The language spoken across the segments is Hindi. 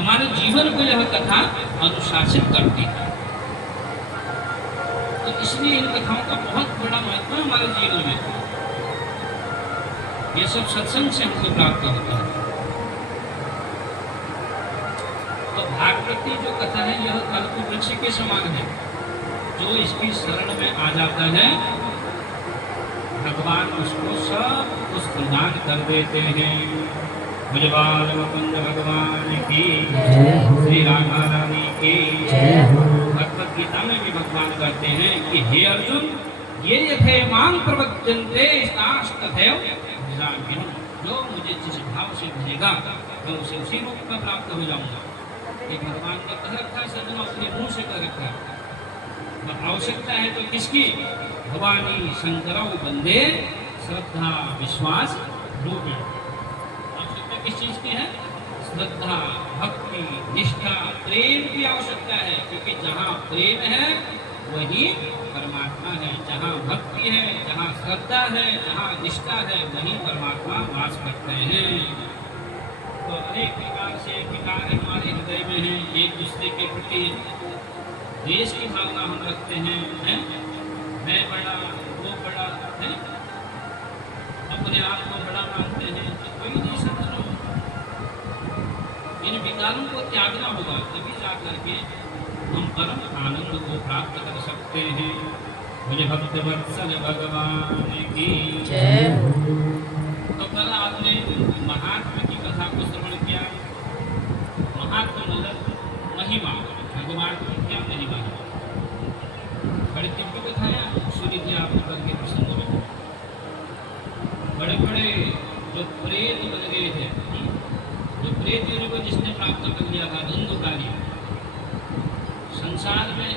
हमारे जीवन को यह कथा अनुशासित करती है। तो इसलिए इन कथाओं का बहुत बड़ा महत्व है हमारे जीवन में। ये सब सत्संग से हमको प्राप्त होता है। तो भागवती जो कथा है यह कल्प वृक्ष के समान है। जो इसकी शरण में आ जाता है भगवान उसको सब कुछ प्रदान कर देते हैं। भजबाल मुकुंद भगवान की, श्री राधा रानी की। भगवत गीता में भी भगवान कहते हैं कि हे अर्जुन, ये यथे मां प्रवज्जन्ते तास्तथैव भजामिहम्। जो मुझे जिस भाव से भेजेगा मैं उसे उसी रूप में प्राप्त हो जाऊंगा। ये भगवान का कह रखा है, सज्जनों अपने मुंह से कह रखा है। आवश्यकता है तो किसकी? भवानी शंकरौ बंदे श्रद्धा विश्वास रूपी। आवश्यकता किस चीज की है? श्रद्धा, भक्ति, निष्ठा, प्रेम की आवश्यकता है। क्योंकि जहाँ प्रेम है वही परमात्मा है। जहाँ भक्ति है, जहाँ श्रद्धा है, जहाँ निष्ठा है, वही परमात्मा वास करते हैं। तो अनेक प्रकार से विकार हमारे हृदय में है। एक दूसरे के प्रति देश की भावना हम रखते हैं, मैं बड़ा वो बड़ा है, अपने आप को बड़ा मानते हैं। तो कोई नहीं समझो, इन विकारों को त्यागना होगा, तभी जा करके हम परम आनंद को प्राप्त कर सकते हैं। मुझे भक्त वत्सल भगवान की जय। तो कल आपने महात्मा की कथा को श्रवण किया। महात्मा मतलब महिमा, भगवान की क्या महिमा है। बड़े दिव्य कथाएं सुनी थी आपको कल के प्रसंगों में। बड़े बड़े जो प्रेत बन गए थे, जो प्रेत को जिसने प्राप्त कर लिया था धुंधकारी। संसार में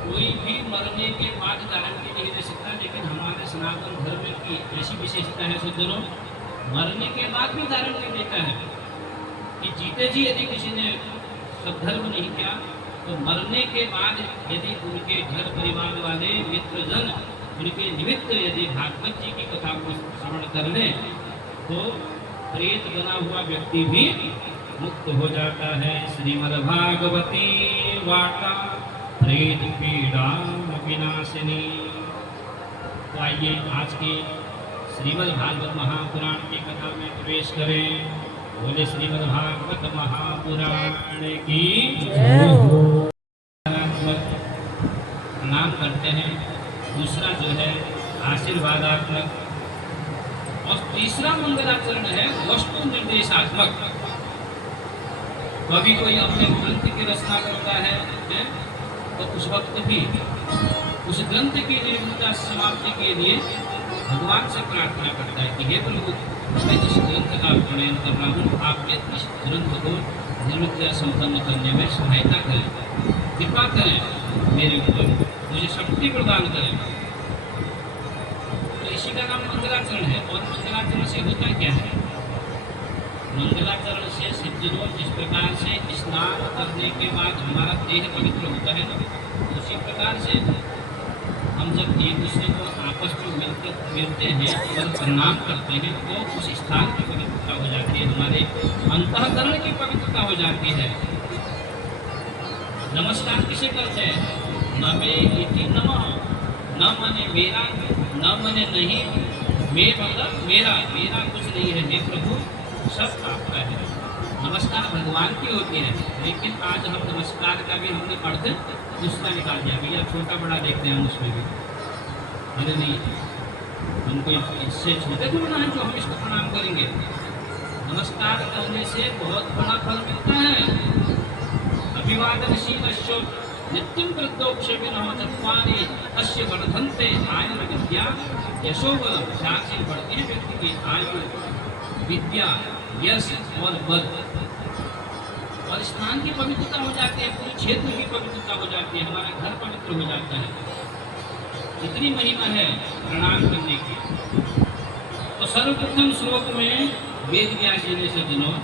कोई भी मरने के बाद गारंटी नहीं दे सकता, लेकिन हमारे सनातन धर्म की ऐसी विशेषता है सज्जनों, मरने के बाद भी गारंटी देता है कि जीते जी यदि किसी ने सद्धर्म नहीं किया तो मरने के बाद यदि उनके घर परिवार वाले मित्रजन उनके निमित्त यदि भागवत जी की कथा को श्रवण कर ले तो प्रेत बना हुआ व्यक्ति भी मुक्त हो जाता है। श्रीमद् भागवती वार्ता प्रेत पीड़ा विनाशिनी। तो आइए आज के श्रीमद् भागवत महापुराण की कथा में प्रवेश करें। बोले श्रीमद् भागवत महापुराण की प्रणाम करते हैं। दूसरा जो है आशीर्वादात्मक, और तीसरा मंगलाचरण है वस्तु निर्देशात्मक। कभी कोई अपने ग्रंथ की रचना करता है तो उस वक्त भी उस ग्रंथ की निर्भुलता समाप्ति के लिए भगवान से प्रार्थना करता है कि हे प्रभु, मैं इस ग्रंथ का प्रणयन कर रहा हूँ, आप इस ग्रंथ को निर्मित संपन्न करने में सहायता करें, कृपा करें मेरे ऊपर, मुझे शक्ति प्रदान करें। तो इसी का नाम मंगलाचरण है। और मंगलाचरण से होता क्या है? मंगलाचरण से सिद्धों जिस प्रकार से स्नान करने के बाद हमारा देह पवित्र होता है ना, उसी प्रकार से हम जब एक दूसरे को आपस में मिलते हैं और प्रणाम करते हैं तो उस स्थान की पवित्रता हो जाती है, हमारे अंतःकरण की पवित्रता हो जाती है। नमस्कार किसे करते हैं? नमे इति नमः। न माने मेरा, न माने नहीं, मैं मतलब मेरा, मेरा कुछ नहीं है, हे प्रभु सब आपका है। नमस्कार भगवान की होती है, लेकिन आज हम नमस्कार का भी हमने अर्थ दूसरा निकाल दिया। भैया छोटा बड़ा देखते हैं हम उसमें भी, अरे नहीं, हमको इससे छोटे को बना है जो हम इसको प्रणाम करेंगे। नमस्कार करने से बहुत बड़ा फल मिलता है। अभिवादनशीलस्य नित्यं कृतोक्षेपिनः चत्वारि अस्य वर्धन्ते आयु विद्या यशोबल। चार से बढ़ती है व्यक्ति की आयु, विद्या, यश और बल। और स्थान की पवित्रता हो जाती है, पूरे क्षेत्र की पवित्रता हो जाती है, हमारा घर पवित्र हो जाता है। इतनी महिमा है प्रणाम करने की। तो सर्वप्रथम श्लोक में वेद व्यास जी ने सज्जनों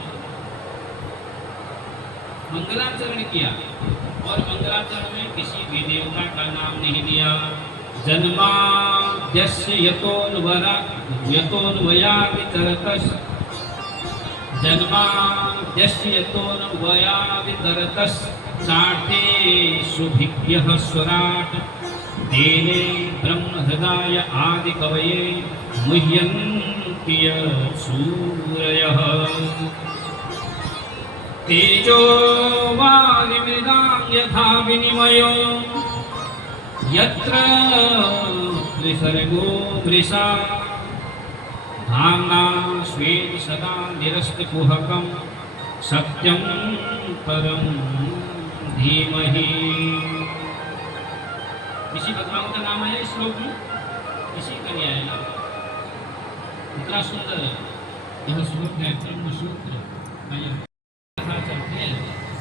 मंगलाचरण किया, और मंगलाचरण में किसी भी देवता का नाम नहीं लिया। जन्माद्यस्य यतोन्वयादितरतश्च जन्माद्यस्य तोर्वयादितरतश्चार्थेषुभिज्ञः स्वराट् तेने ब्रह्महृदाय आदिकवये मुह्यन्ति सूरयः तेजो वारिमृदां यथा विनिमयो यत्र त्रिसर्गो मृषा धाम्ना स्वेन सदा निरस्तकुहकं सत्यं परं धीमहि। इसी भगवान का नाम है श्लोक में, इसी का न्याय है। इतना सुंदर यह श्लोक है, ब्रह्म सूत्र। कथा चलते हैं,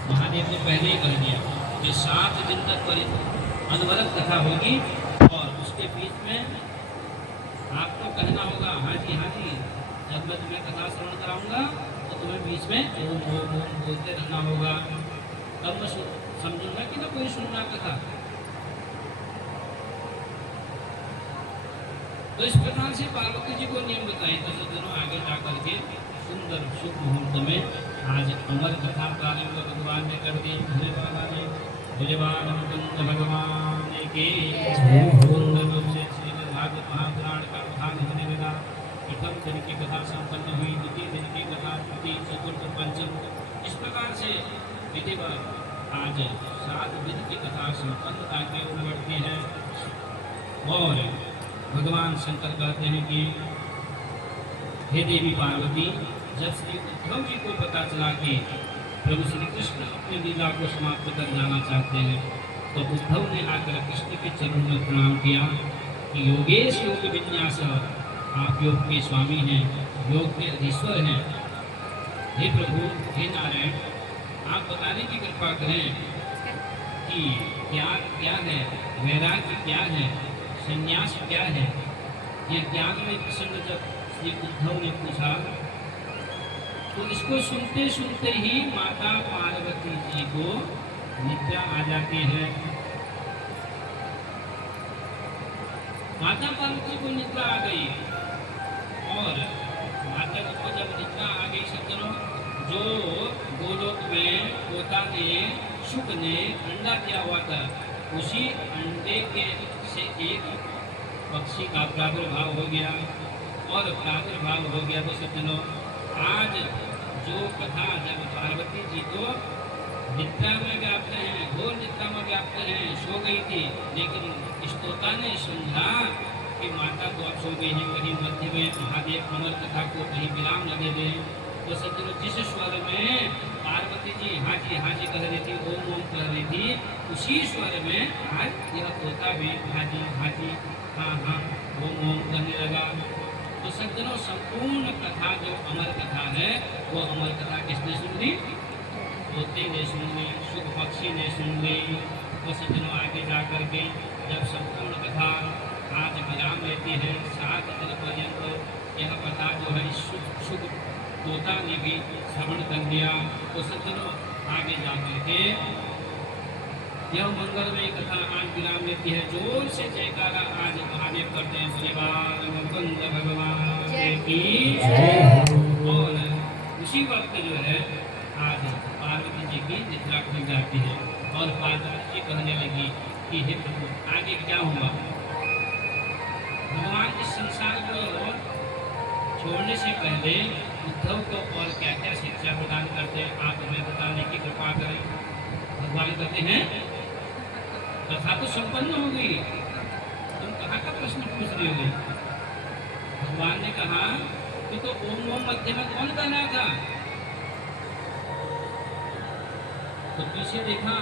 महादेव ने पहले ही कह दिया कि 7 दिन तक अनवरत कथा होगी और उसके बीच में आपको कहना होगा हाँ जी, जब मैं तुम्हें कथा श्रवण कराऊंगा तो तुम्हें बीच में ओम ओम ओम बोलते रहना होगा, तब मैं समझूंगा कि ना कोई सुनना कथा। तो इस प्रकार से पार्वती जी को नियम बताई। तो सज्जनों आगे जाकर के सुंदर शुभ मुहूर्त में आज अमर कथा प्रारंभ भगवान ने कर दी। भोले बाबा ने भोलेबाल मुकुंद भगवान के सुंदर रूप से श्रीमद् भागवत महापुराण का उद्धान होने लगा। प्रथम दिन की कथा संपन्न हुई, द्वितीय दिन की कथा, तृतीय चतुर्थ पंचम, इस प्रकार से विधिवत आज 7 दिन की कथा संपन्नता की ओर बढ़ती है। और भगवान शंकर कहते हैं कि हे देवी पार्वती, जब श्री उद्धव जी को पता चला कि प्रभु श्री कृष्ण अपनी लीला को समाप्त कर जाना चाहते हैं, तो उद्धव ने आकर कृष्ण के चरणों में प्रणाम किया कि योगेश योग विन्यास, आप योग के स्वामी हैं, योग के अधीश्वर हैं। हे प्रभु, हे नारायण, आप बताने की कृपा करें कि त्याग क्या है, वैराग्य क्या है, संन्यास क्या है। यह ज्ञान में प्रसन्न जब श्री उद्धव ने पूछा तो इसको सुनते सुनते ही माता पार्वती जी को निद्रा आ जाती है। माता पार्वती को निद्रा आ गई और माता को जब निद्रा आ गई सज्जनों, जो गोलोक में पोता ने शुक ने अंडा दिया हुआ था, उसी अंडे के से एक पक्षी का प्रादुर्भाव हो गया। और प्रादुर्भाव हो गया तो सज्जनों, आज जो कथा जब पार्वती जी को निद्रा में व्याप्त हैं, घोर निद्रा में व्याप्त हैं, सो गई थी, लेकिन इस तोता ने समझा कि माता तो अब सो गई है, कहीं मध्य में महादेव अमर कथा को कहीं विराम न दे दें। तो सज्जनों, जिस स्वर में पार्वती जी हाँ जी कह रही थी, ओम ओम कह रही थी, उसी स्वर में आज यह तोता भी हाँ जी हाँ ओम ओम कहने लगा। तो सज्जनों, संपूर्ण कथा जो अमर कथा है, वो अमर कथा किसने सुन ली? तोते ने सुन ली, शुक पक्षी ने सुन ली। तो सज्जनों, आगे जाकर के जब संपूर्ण कथा आज विराम लेती है, 7 दिन पर्यंत यह कथा जो है शुक तोता ने भी श्रवण कर लिया। तो सज्जनों, आगे जाकर के यह मंगलमय कथा आज विराम लेती है। जोर से जयकारा आज महादेव करते हैं, भोलेबाल मुकुंद भगवान की जय। और उसी वक्त जो है आज पार्वती जी की निद्रा खुल जाती है और पार्वती जी कहने लगी कि हे प्रभु, आगे क्या हुआ? भगवान इस संसार को छोड़ने से पहले उद्धव को और क्या क्या शिक्षा प्रदान करते हैं, आप हमें बताने की कृपा करें। भगवान कहते हैं कथा तो संपन्न हो गई, तुम कहाँ का प्रश्न पूछ रहे हो? भगवान ने कहा कि तो ओम ओम मध्य में कौन कहना था? तो पीछे देखा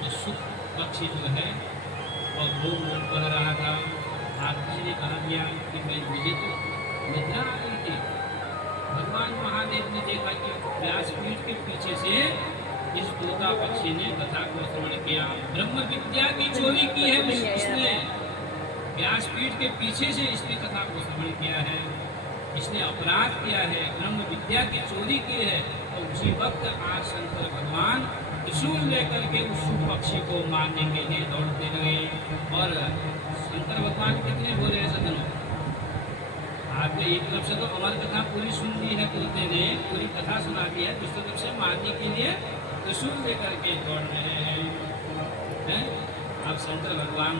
तो शुक पक्षी जो है और ओम ओम कह रहा था। आप किसी ने कहा दिया कि मैं मुझे तो निद्रा आ गई थी। भगवान महादेव ने देखा कि व्यासपीठ के पीछे से इस तोता पक्षी ने कथा को श्रवण किया, ब्रह्म विद्या की चोरी की है इसने। व्यासपीठ के पीछे से इसने कथा को श्रवण किया है, इसने अपराध किया है, ब्रह्म विद्या की चोरी की है। तो उसी वक्त आज शंकर भगवान त्रिशूल लेकर के उस पक्षी को मारने के लिए दौड़ते गए। और शंकर भगवान कितने बोले हैं सज्जनों? आपने एक तरफ से तो अमर कथा पूरी सुन ली है, कुत्ते ने पूरी कथा सुना दी है, दूसरी तरफ से मारने के लिए त्रिशूल लेकर के दौड़ रहे हैं। अब शंकर भगवान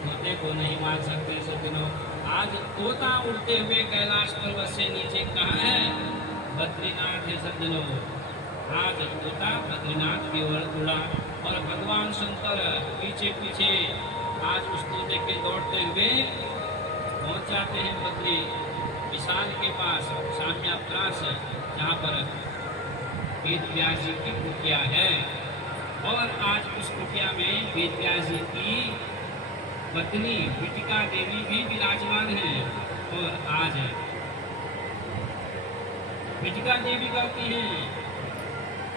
तोते को नहीं मार सकते सज्जनों। आज तोता उड़ते हुए कैलाश पर्वत से नीचे कहाँ है? बद्रीनाथ है सज्जनों। आज तोता बद्रीनाथ की ओर उड़ा और भगवान शंकर पीछे पीछे आज उस तोते के दौड़ते हुए पहुंच जाते हैं बद्री विशाल के पास, साम्याप्रास, जहाँ पर वेद व्यास जी की कुटिया है। और आज उस कुटिया में वेद व्यास जी की पत्नी विटिका देवी भी विराजमान है। और आज विटिका देवी कहती हैं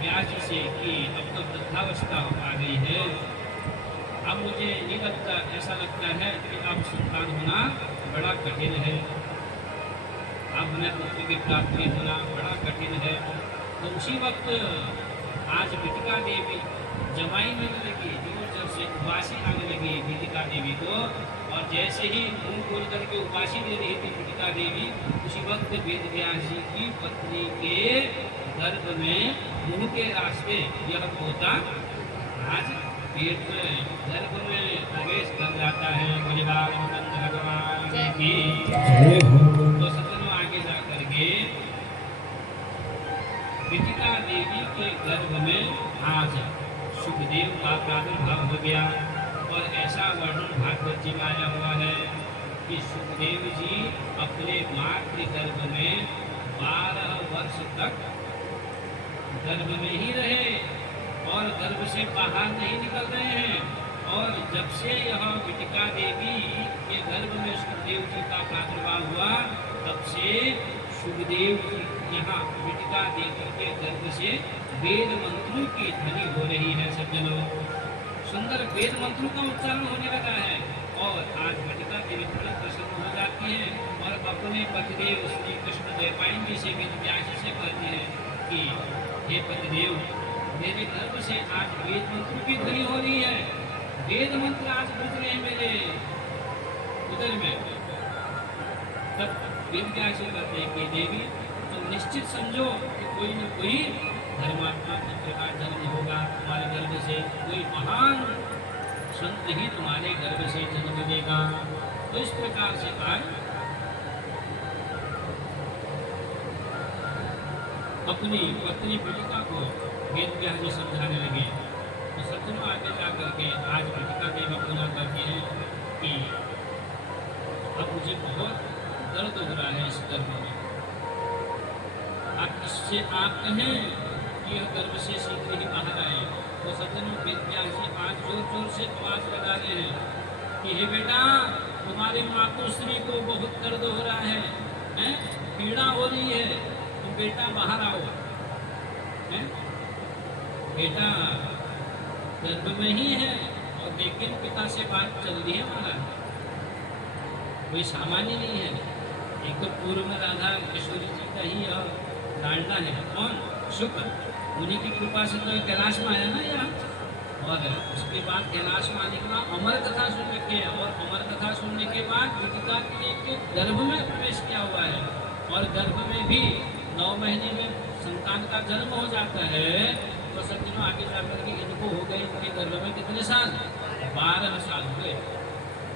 व्यास जी से कि अब तो वृद्धावस्था आ गई है, अब मुझे नहीं लगता, ऐसा लगता है कि अब संतान होना बड़ा कठिन है, अब हमें पुत्र की प्राप्ति होना बड़ा कठिन है। तो उसी वक्त आज विटिका देवी जमाई में लगी, जोर से उबासी आने लगी विटिका देवी को। और जैसे ही मुंह खोल करके उबासी दे रही थी विटिका देवी, उसी वक्त वेद व्यास जी की पत्नी के गर्भ में मुंह के रास्ते यह पोता आज पेट में गर्भ में प्रवेश कर जाता है। बलिवाल भगवान की तो सज्जनों आगे जा करके विटिका देवी के गर्भ में आज सुखदेव का प्रादुर्भाव हो गया। और ऐसा वर्णन भागवत जी में आया हुआ है कि सुखदेव जी अपने मातृ गर्भ में 12 वर्ष तक गर्भ में ही रहे और गर्भ से बाहर नहीं निकल रहे हैं। और जब से यह विटिका देवी के गर्भ में सुखदेव जी का प्रादुर्भाव हुआ, तब से सुखदेव जी यहाँ विटिका देवी के गर्भ से वेद मंत्रों की ध्वनि हो रही है सज्जनों। सुंदर वेद मंत्रों का उच्चारण होने लगा है। और आज विटिका देवी तुरंत प्रसन्न हो जाती है और अपने पतिदेव श्री कृष्ण द्वैपायन जी से वेद व्यास जी से कहती है कि हे पतिदेव, मेरे गर्भ से आज वेद मंत्रों की ध्वनि हो रही है, वेद मंत्र आज बज रहे हैं मेरे उदर में। तब वेद व्यास जी कहते हैं कि देवी तुम निश्चित समझो कि कोई न कोई धर्मात्मा पुत्र का जन्म होगा तुम्हारे गर्भ से, कोई महान संत ही तुम्हारे गर्भ से जन्म देगा। तो इस प्रकार से आज अपनी पत्नी विटिका को वेद व्यास जी समझाने लगे। तो सज्जनों आगे जा करके आज विटिका देवी पूजा करती हैं कि अब मुझे बहुत दर्द हो रहा है इस गर्भ में, अब इससे आप कहें कि यह गर्भ से शीघ्र ही बाहर आए। तो सज्जनों वेद व्यास जी आज जोर जोर से आवाज लगा रहे हैं कि हे बेटा, तुम्हारे मातुश्री को बहुत दर्द हो रहा है, पीड़ा हो रही है, तुम बेटा बाहर आओ। बेटा गर्भ में ही है और लेकिन पिता से बात चल रही है हमारा, कोई सामान्य नहीं है। एक तो पूर्व में राधा किशोरी जी का ही लाडला है, कौन? शुक्र, उन्हीं की कृपा से तो कैलाश में आया ना यहाँ। और उसके बाद कैलाश में आने के बाद अमर कथा सुनने के, और अमर कथा सुनने के बाद विटिका के गर्भ में प्रवेश किया हुआ है। और गर्भ में भी 9 महीने में संतान का जन्म हो जाता है। तो सज्जनों आगे जाकर के इनको हो गए, इनके गर्भ में कितने साल? 12 साल हुए।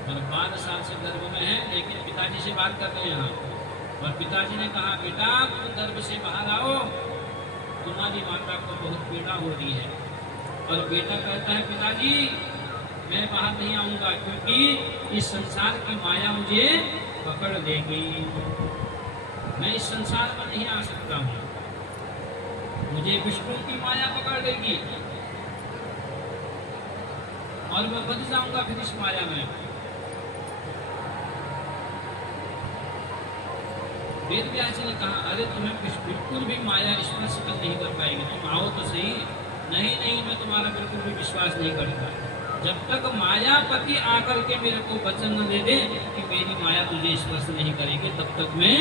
और 12 साल से गर्भ में है, लेकिन पिताजी से बात कर रहे हैं यहाँ। और पिताजी ने कहा बेटा तुम गर्भ से बाहर आओ, तुम्हारी माता को बहुत पीड़ा हो रही है। और बेटा कहता है पिताजी मैं बाहर नहीं आऊँगा, क्योंकि इस संसार की माया मुझे पकड़ लेगी, मैं इस संसार में नहीं आ सकता हूँ, मुझे विष्णु की माया पकड़ लेगी और मैं बच जाऊंगा फिर इस माया में। वेद व्यास ने कहा अरे तुम्हें बिल्कुल भी माया स्पर्श नहीं कर पाएगी, तुम आओ तो सही। नहीं नहीं, मैं तुम्हारा बिल्कुल भी विश्वास नहीं करता। जब तक मायापति आकर के मेरे को वचन न दे दे कि मेरी माया तुझे स्पर्श नहीं करेगी, तब तक मैं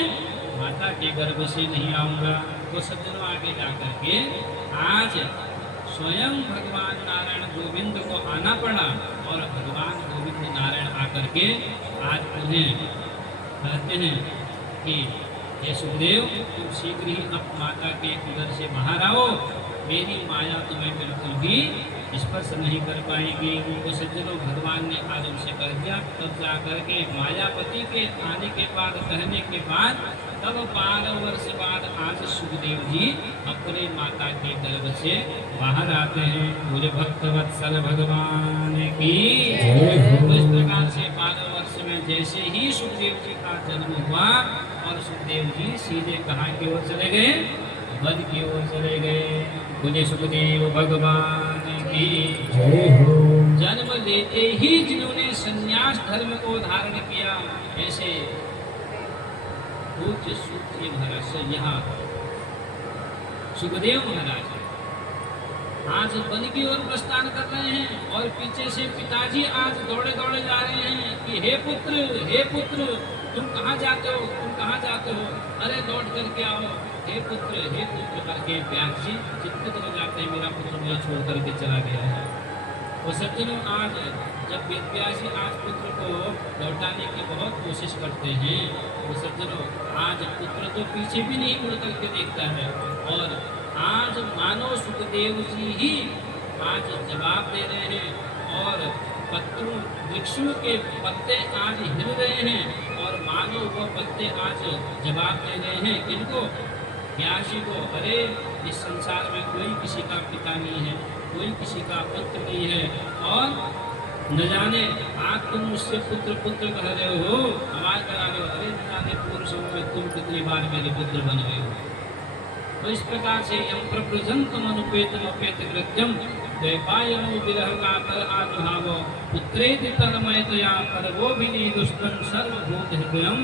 माता के गर्भ से नहीं आऊँगा। तो सज्जनों आगे जाकर के आज स्वयं भगवान नारायण गोविंद को आना पड़ा और भगवान गोविंद नारायण आकर के आज उन्हें कहते हैं कि हे सुखदेव, तुम शीघ्र ही अब माता के उदर से बाहर आओ, मेरी माया तुम्हें बिल्कुल भी स्पर्श नहीं कर पाएगी। तो सज्जनों, भगवान ने आज उनसे कह दिया। तब जा करके मायापति के आने के बाद, कहने के बाद, तब 12 वर्ष बाद आज सुखदेव जी अपने माता के गर्भ से बाहर आते हैं। बोले भक्तवत्सल भगवान की। तो इस प्रकार से 12 वर्ष में जैसे ही सुखदेव जी का जन्म हुआ और सुखदेव जी सीधे कहाँ की ओर चले गए? वन की ओर चले गए। बोले सुखदेव भगवान की जय हो। जन्म लेते ही जिन्होंने संन्यास धर्म को धारण किया, ऐसे पूज्य सूत्री महाराज से यहाँ सुखदेव महाराज आज वन की ओर प्रस्थान कर रहे हैं और पीछे से पिताजी आज दौड़े दौड़े जा रहे हैं कि हे पुत्र, तुम कहाँ जाते हो, तुम कहाँ जाते हो? अरे लौट करके आओ, हे पुत्र करके व्यास जी चिंतित हो जाते हैं, मेरा पुत्र मुझे छोड़ करके चला गया है। वो सज्जनों, आज जब व्यास जी आज पुत्र को लौटाने की बहुत कोशिश करते हैं, वो सज्जनों आज पुत्र तो पीछे भी नहीं मुड़ करके देखता है और आज मानो सुखदेव जी ही आज जवाब दे रहे हैं और पत्रों वृक्षों के पत्ते आज हिल रहे हैं और मानो वो पत्ते आज जवाब दे रहे हैं किनको? व्यास जी को। अरे इस संसार में कोई किसी का पिता नहीं है, कोई किसी का पुत्र नहीं है और न जाने आज तुम मुझसे पुत्र कह रहे हो, आवाज करा रहे हो। अरे न जाने पुरुषों में तुम कितनी बार मेरे पुत्र बन गए हो। तो इस प्रकार से यम प्रभुजंतम अनुपेत कृत्यम द्वैपायनो विरह का कर आजुभाव पुत्रेति तन्मयतया पर्वोभिनी दुष्टं सर्वभूत हृदयं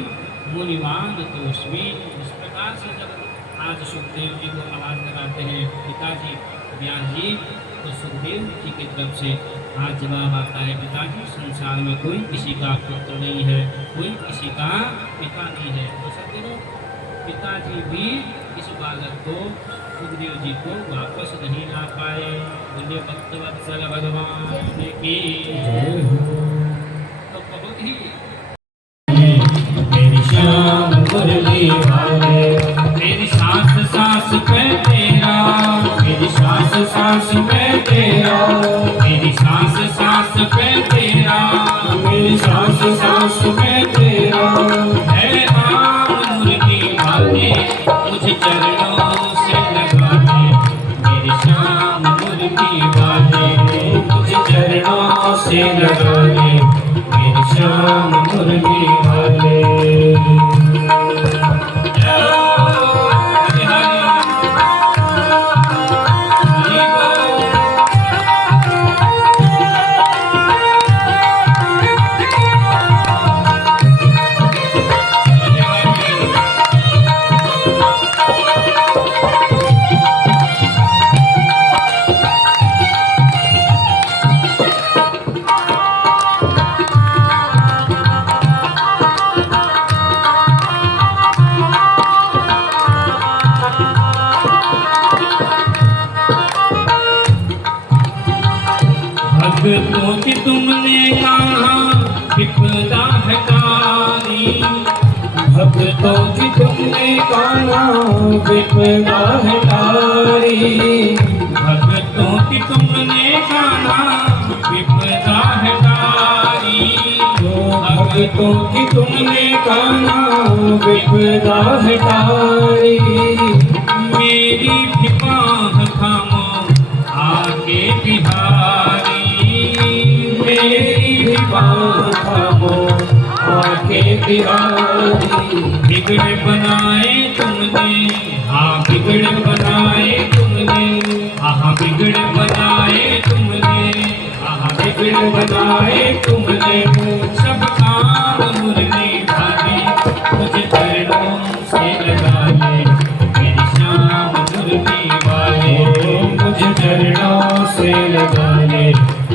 मुनिवाद तोस्मि। इस प्रकार से जब आज सुखदेव जी को आवाज लगाते हैं पिताजी व्यास जी, तो सुखदेव जी की तरफ से आज जवाब आता है, पिताजी संसार में कोई किसी का पुत्र नहीं है, कोई किसी का पिता नहीं है। तो सज्जनों, पिताजी भी इस बालक को सुखदेव जी को वापस नहीं ला पाए। बोले भक्तवत्सल भगवान की जय हो। तो बहुत ही मेरी श्याम मुरली वाले, मेरी सांस सांस पे तेरा, मेरी सांस सांस पे तेरा, मेरी सांस सांस पे तेरा, मेरी सांस सांस पे तेरा है नाम मुरली वाले, मुझे चरणों से लगा दे। मेरी श्याम मुरली वाले, मुझे चरणों से लगा दे। मेरी श्याम मुरली वाले। भक्तों की तुमने कहा विपदा हटारी, भक्तों की तुमने कहा विपदा हटारी, भक्तों की तुमने कहा विपदा हटारी, भक्तों की तुमने कहा विपदा हटारी। मेरी विवाह थामो आके बिहारी, मेरी बाबो आके बिहारी। बिगड़ बनाए तुमने, बिगड़ बनाए तुमने, बिगड़ बनाए तुमने, बिगड़ बनाए तुमने। सब काम मुरली वाले, मुझे चरणों से लगा ले। मेरी श्याम मुरली वाले, मुझे चरणों से लगा ले।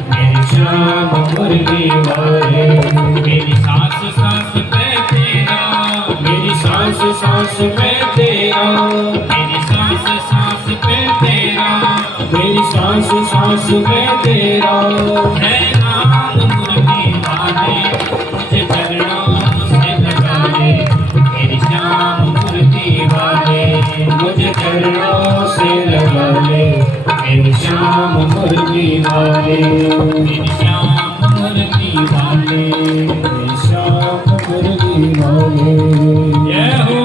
मेरी श्याम मुरली वाले। मेरी सांस सांस पे तेरा, मेरी सांस सांस पे तेरा, मेरी सांस सांस पे तेरा, मेरी सांस सांस पे तेरा है नाम मुरली वाले, मुझे चरणों से लगा ले। मेरी श्याम वाले, मेरे श्याम मुरली वाले, मेरे श्याम मुरली वाले, मेरे श्याम मुरली वाले। जय हो।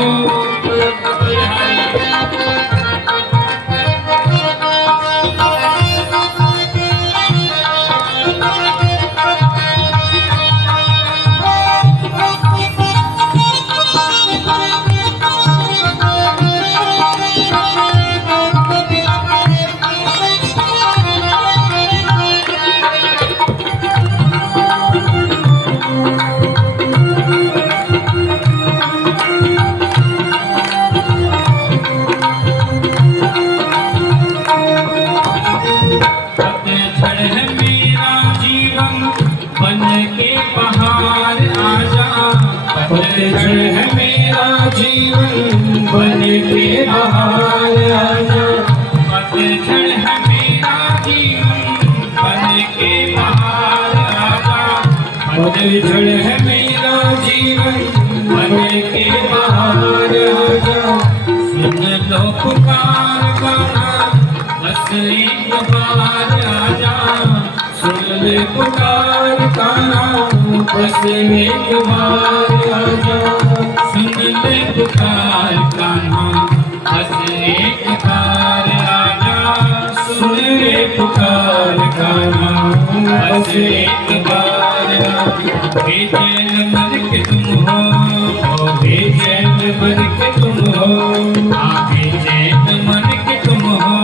पतझड़ है मेरा जीवन बन के बहार आजा, पतझड़ है मेरा जीवन बन के बहार आजा, पतझड़ है मेरा जीवन बन के बहार आजा। सुन लो पुकार गाना बस एक बार आजा, सुन ले पुकार का बस एक बार आजा, सुन ले पुकार गाना बस एक बार आजा, सुन ले पुकार का बस एक बार आजा। बेचैन मन के तुम हो, बेचैन बन के तुम हो, बेचैन मन के तुम हो,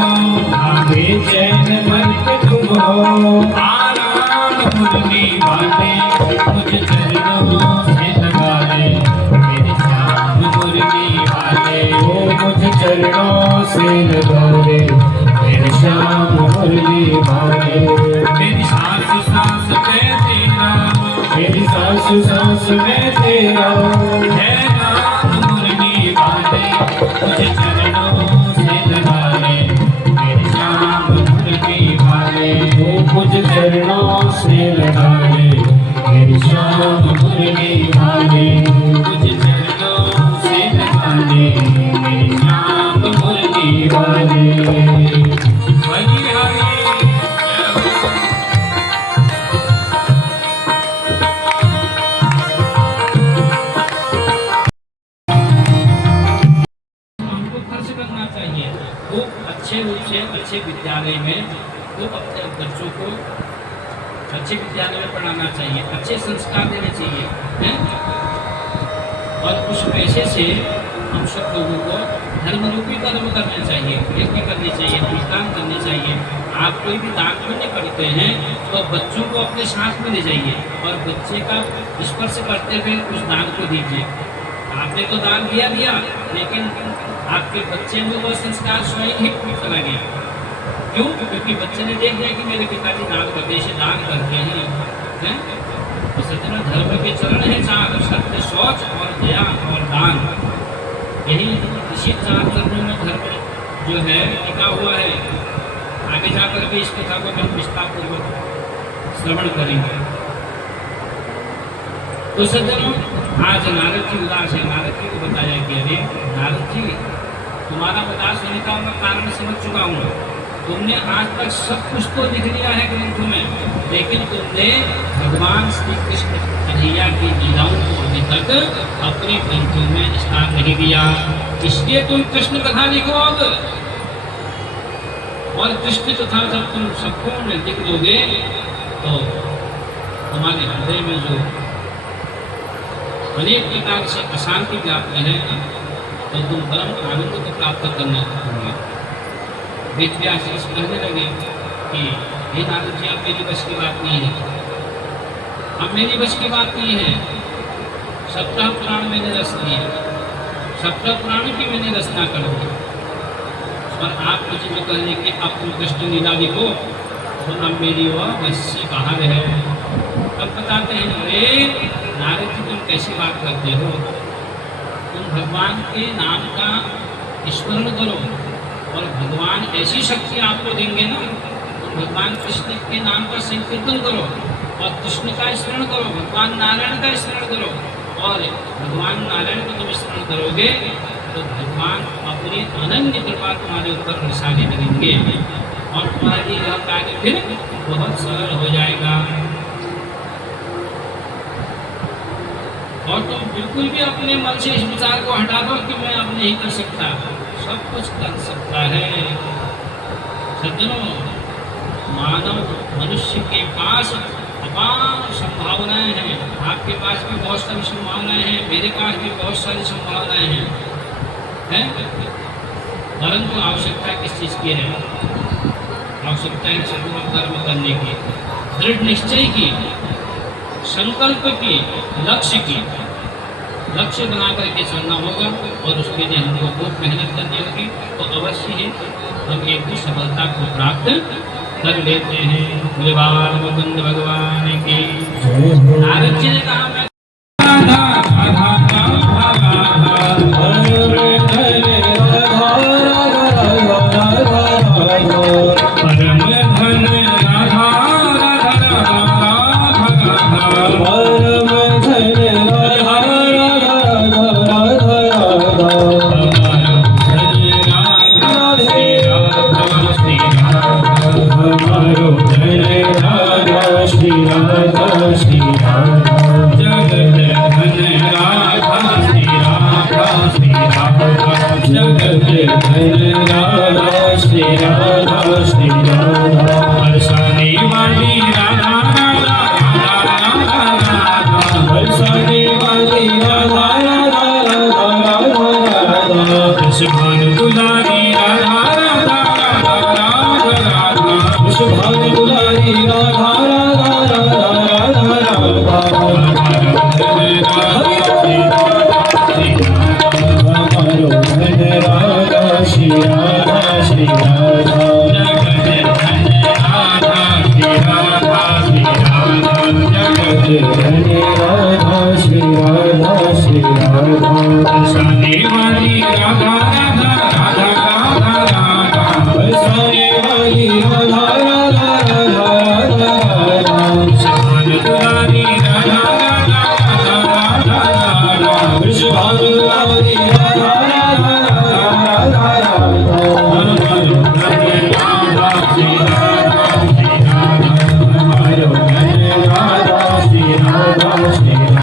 बेचैन बन के तुम हो। आराम मुरली वाले मुझ चरणों से लगा ले, मेरे श्याम मुरली वाले, वो मुझ चरणों से लगा ले, मेरे श्याम मुरली वाले। मेरी सांस सांस में तेरा, मेरी सांस सांस में तेरा है नाम मुरली वाले, मुझ चरणों से लगा ले, मेरे श्याम मुरली वाले, वो मुझ चरणों से लगा ले, मेरे श्याम मुरली वाले। मुझ चरणों से लगा ले, मेरे श्याम मुरली वाले। हरि हरि हमको खर्च करना चाहिए, खूब अच्छे रूप से अच्छे विद्यालय में खूब अपने बच्चों को अच्छे विद्यालय में पढ़ाना चाहिए, अच्छे संस्कार देने चाहिए, हैं? और उस पैसे से हम सब लोगों को धर्म रूपी कर्म करने चाहिए, यज्ञ करनी चाहिए, अनुष्ठान करने चाहिए। आप कोई भी दान पुण्य करते हैं तो बच्चों को अपने साथ में ले जाइए और बच्चे का स्पर्श करते हुए उस दान को दीजिए। आपने तो दान दिया लेकिन आपके बच्चे में वो संस्कार स्वयं ही चला गया। क्यों? क्योंकि बच्चे ने देख लिया कि मेरे पिताजी दान करते से दान करते हैं। तो सज्जनों, धर्म के चरण है चार, सत्य, शौच और दया और दान। यही इसी चार चरणों में धर्म जो है टिका हुआ है। आगे जाकर के इस कथा को हम विस्तार पूर्वक श्रवण करेंगे। तो सज्जनों, आज नारद जी उदास है। नारद जी को बताया कि अरे नारद जी, तुम्हारा उदास होने का मैं कारण समझ चुका हूँ। तुमने आज तक सब कुछ तो लिख लिया है ग्रंथों में, लेकिन तुमने भगवान श्री कृष्ण कन्हैया की लीलाओं को अभी तक अपने ग्रंथों में स्थान नहीं दिया। इसलिए तुम कृष्ण कथा लिखो अब, और कृष्ण कथा जब तुम संपूर्ण लिख दोगे तो तुम्हारे हृदय में जो अनेक प्रकार से अशांति व्याप्त है तो तुम परम आनंद को प्राप्त करना होंगे। वेद व्यास जी कहने लगे कि हे नारद जी, अब मेरी बस की बात नहीं है, अब मेरी बस की बात नहीं है। 17 पुराण मैंने रच दिए, 17 पुराण की मैंने रचना कर दी, और आप मुझे जो कहने कि अब तुम कृष्ण लीला लिखो, तो अब मेरी वह बस से बाहर है। अब बताते हैं, अरे नारद जी, तुम कैसी बात करते हो? तुम भगवान के नाम का स्मरण करो और भगवान ऐसी शक्ति आपको देंगे ना, तो भगवान कृष्ण के नाम का संकीर्तन करो और कृष्ण का स्मरण करो, भगवान नारायण का स्मरण करो, और भगवान नारायण को तुम स्मरण करोगे तो भगवान पूरी अनन्य कृपा तुम्हारे ऊपर बरसाने लगेंगे और तुम्हारा यह कार्य फिर बहुत सरल हो जाएगा। और तुम बिल्कुल भी अपने मन से इस विचार को हटा दो कि मैं अब नहीं कर सकता, सब कुछ कर सकता है। सज्जनों, मानव मनुष्य के पास अपार संभावनाएं हैं। आपके पास भी बहुत सारी संभावनाएं हैं, मेरे पास भी बहुत सारी संभावनाएं हैं, परंतु आवश्यकता किस चीज़ की है? आवश्यकता है सगुण कर्म करने की, दृढ़ निश्चय की, संकल्प की, लक्ष्य बना करके चलना होगा और उसके लिए हमको बहुत मेहनत करनी होगी। तो अवश्य ही हम एक भी सफलता को प्राप्त कर लेते हैं। भोलेबाल मुकुंद भगवान की। नारद जी ने कहा मैं Radha Shri Radha